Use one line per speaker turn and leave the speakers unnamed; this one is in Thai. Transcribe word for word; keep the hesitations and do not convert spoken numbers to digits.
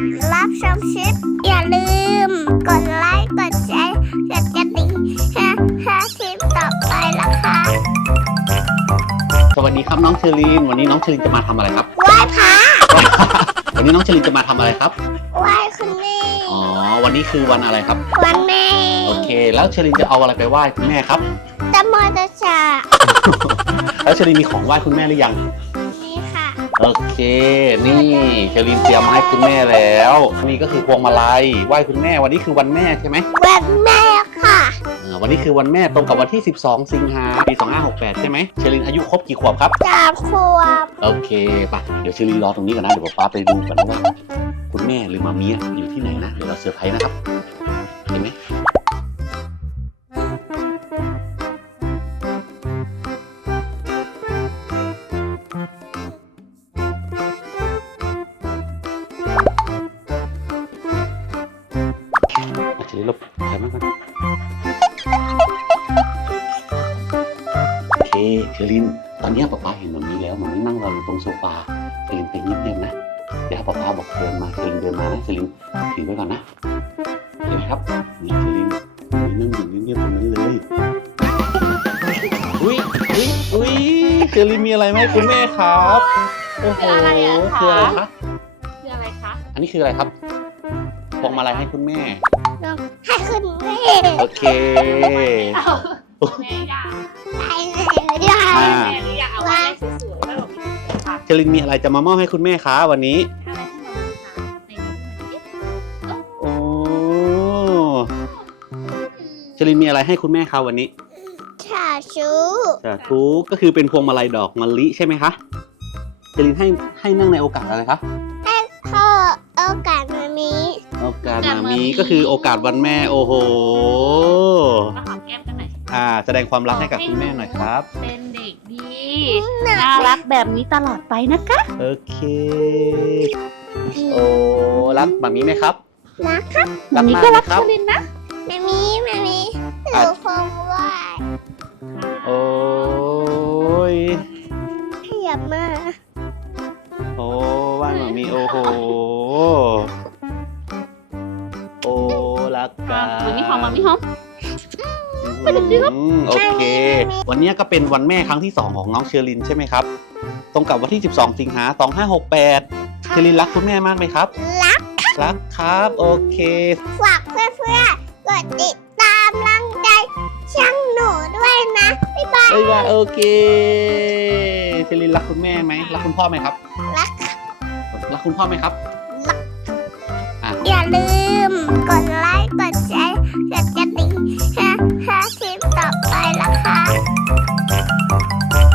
ดรับชมคลิปอย่าลืมกดไลค์กดแชร์กดกระดิ่งเพื่อเพื่อคลิปต่อไปนะคะ
สวัสดีครับน้องเชอรีนวันนี้น้องเชอรีนจะมาทำอะไรครับ
ไหว้พระ
วันนี้น้องเชอรีนจะมาทำอะไรครับ
ไหว้คุณแม่
อ๋อวันนี้คือวันอะไรครับ
วันแม่
โอเค แล้วเชอรีนจะเอาอะไรไปไหว้คุณแม่ครับ
ตะโมตะชา
แล้วเชอรีนมีของไหว้คุณแม่หรือยัง
นี่ค่ะ
โอเค นี่เชอรีนเตรียมมาให้คุณแม่แล้วนี่ก็คือพวงมาลัยไหว้คุณแม่วันนี้คือวันแม่ใช่ไหม
วันแม่ค่ะ
อ่าวันนี้คือวันแม่ตรงกับวันที่สิบสองสิงหาคมปีสองห้าหกแปดใช่ไหมเชอรีนอายุครบกี่ขวบครับ
สามขวบ
โอเคป่ะเดี๋ยวเชอรีนรอตรงนี้ก่อนนะเดี๋ยวป๊าไปดูกันนะว่าคุณแม่หรือมามีอยู่ที่ไหนนะเดี๋ยวเราเซอร์ไพรส์นะครับเห็นไหมเชอรีนหลบใครมากกันโอเคเชอรีนตอนนี้ป๊าป๊าเห็นแบบนี้แล้วมันไม่นั่งรออยู่ตรงโซฟาเชอรีนไปนิดเดียวนะเดี๋ยวป๊าป๊าบอกเดินมาเชอรีนเดินมานะเชอรีนถือไว้ก่อนนะเห็นไหมครับนี่เชอรีนนี่นั่งอยู่เงียบๆตรงนั้นเลยอุ้ยอุ้ยอุ้ยเชอรีนมีอะไรไหมคุณแม่ครับโอ้โห
คืออะไรอะคะ
คืออะไรคะ
คืออะไรคะ
อันนี้คืออะไรครับพวงมาลัยให้คุณแม่
ให้คุณแม่
โอเค
แม่อยาก
ไปเลยได้
อ่า
แม่หรืออยากเอาอะไรสวยๆแล้วแบบนี้ค่ะ
เชอรินมีอะไรจะมามอบให้คุณแม่คะวันนี้
อะไรให้น้องค่ะในนี้มันเอ๊ะ
โอ้เชอรินมีอะไรให้คุณแม่คะวันนี้
ชาชู
สาธุก็คือเป็นพวงมาลัยดอกมะลิใช่ไหมคะเชอรินให้ให้นั่งในโอกาสอะไรคะ
พ่อโอกาสมามี
โอกาสมามีก็คือโอกาสวันแม่โอ้โห
มาหอมแก้มกันหน่อย
อ่าแสดงความรักให้กับคุณแม่หน่อยครับ
เป็นเด็กดี น่ารักแบบนี้ตลอดไปนะคะ
โอเคโอ้รักมามีไหมครับ
นะครับ
รัก
มี
มาก
ก็
ไหม
รัก
ครับ
ชลินนะ
มามีมามีหนูคงไหว
โอ้ย
ขยับมา
โอ้ว่านหมามีโอ้โห โอ้รักกัน
มันมีหอมมันมีหอม
อืมโอเค วันนี้ก็เป็นวันแม่ครั้งที่สองของน้องเชอรินใช่ไหมครับ ตรงกับวันที่สิบสองสิงหาคมสองห้าหกแปดเชอรินรักคุณแม่มากไหมครับ
รัก
รักครับ โอเค
ฝากเพื่อนๆกดติดตามรังใจช่างหนูด้วยนะบ๊ายบาย
บ๊ายบายโอเคเชอรินรักคุณแม่ไหมรักคุณพ่อไหมครับ
รัก
รักคุณพ่อไหมครับ
ร